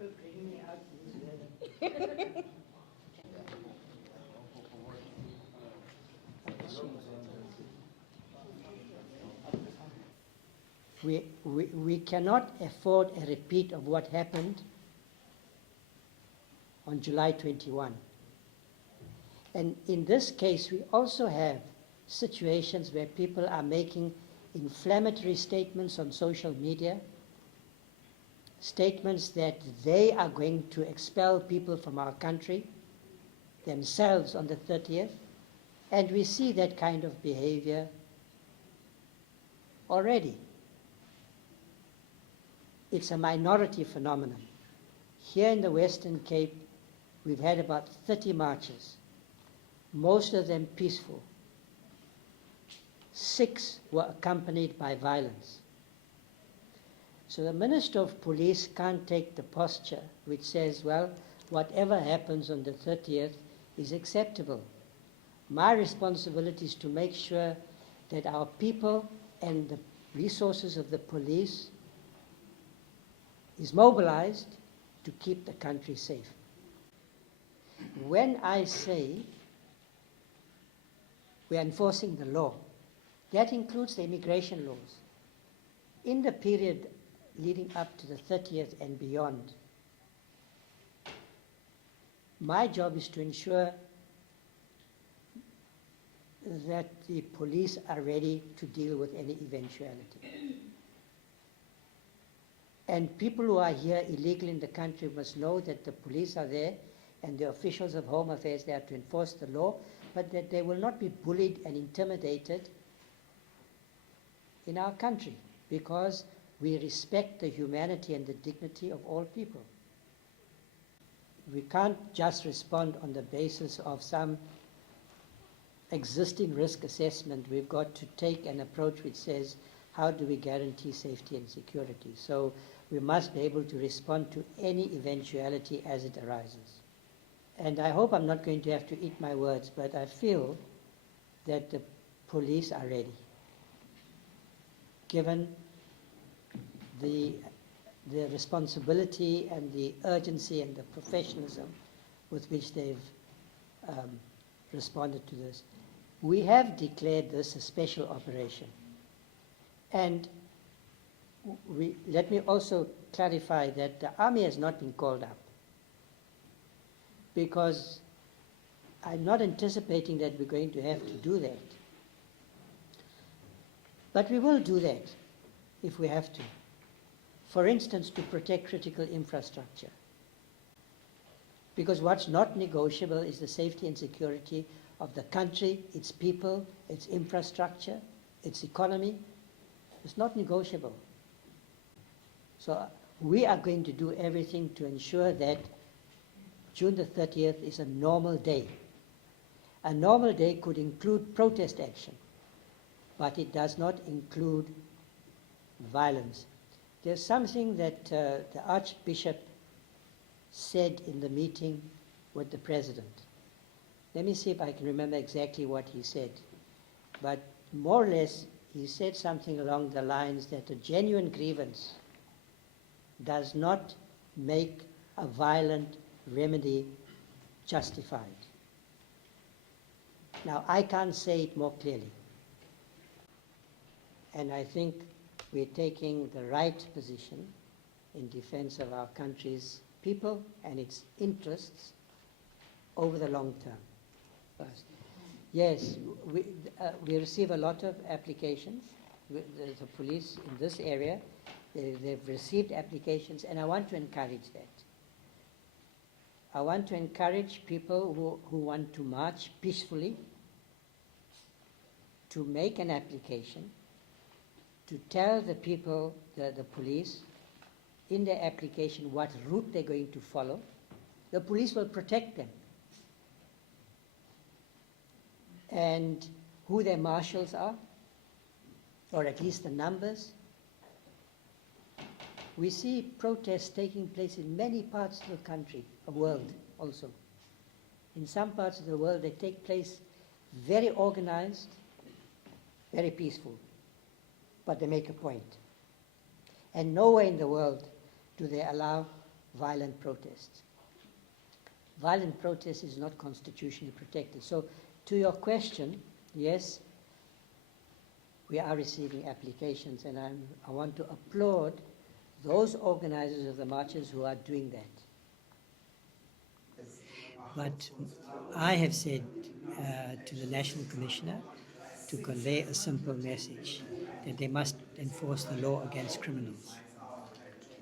bring me out this weather. We cannot afford a repeat of what happened on July 21. And in this case, we also have situations where people are making inflammatory statements on social media, statements that they are going to expel people from our country themselves on the 30th, and we see that kind of behavior already. It's a minority phenomenon. Here in the Western Cape, we've had about 30 marches, most of them peaceful. 6 were accompanied by violence. So the Minister of Police can't take the posture which says, well, whatever happens on the 30th is acceptable. My responsibility is to make sure that our people and the resources of the police is mobilized to keep the country safe. When I say we are enforcing the law, that includes the immigration laws. In the period leading up to the 30th and beyond, my job is to ensure that the police are ready to deal with any eventuality. And people who are here illegally in the country must know that the police are there and the officials of Home Affairs there to enforce the law, but that they will not be bullied and intimidated in our country, because we respect the humanity and the dignity of all people. We can't just respond on the basis of some existing risk assessment. We've got to take an approach which says, how do we guarantee safety and security? So we must be able to respond to any eventuality as it arises. And I hope I'm not going to have to eat my words, but I feel that the police are ready, given the responsibility and the urgency and the professionalism with which they've responded to this. We have declared this a special operation. And let me also clarify that the army has not been called up, because I'm not anticipating that we're going to have to do that. But we will do that if we have to. For instance, to protect critical infrastructure. Because what's not negotiable is the safety and security of the country, its people, its infrastructure, its economy. It's not negotiable. So we are going to do everything to ensure that June the 30th is a normal day. A normal day could include protest action, but it does not include violence. There's something that the Archbishop said in the meeting with the President. Let me see if I can remember exactly what he said. But more or less, he said something along the lines that a genuine grievance does not make a violent remedy justified. Now, I can't say it more clearly. And I think we're taking the right position in defense of our country's people and its interests over the long term. First. Yes, we receive a lot of applications. The police in this area, they've received applications, and I want to encourage that. I want to encourage people who want to march peacefully to make an application, to tell the people, the police, in their application what route they're going to follow. The police will protect them. And who their marshals are, or at least the numbers. We see protests taking place in many parts of the country, the world also. In some parts of the world, they take place very organized, very peaceful, but they make a point. And nowhere in the world do they allow violent protests. Violent protest is not constitutionally protected. So to your question, yes, we are receiving applications, and I want to applaud those organizers of the marches who are doing that. But I have said to the National Commissioner to convey a simple message, that they must enforce the law against criminals.